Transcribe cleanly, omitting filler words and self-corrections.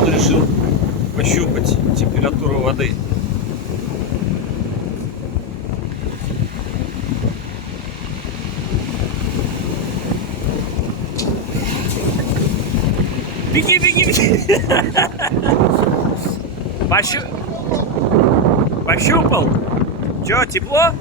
он решил пощупать температуру воды. Беги, беги, беги! Пощупал? Че, тепло?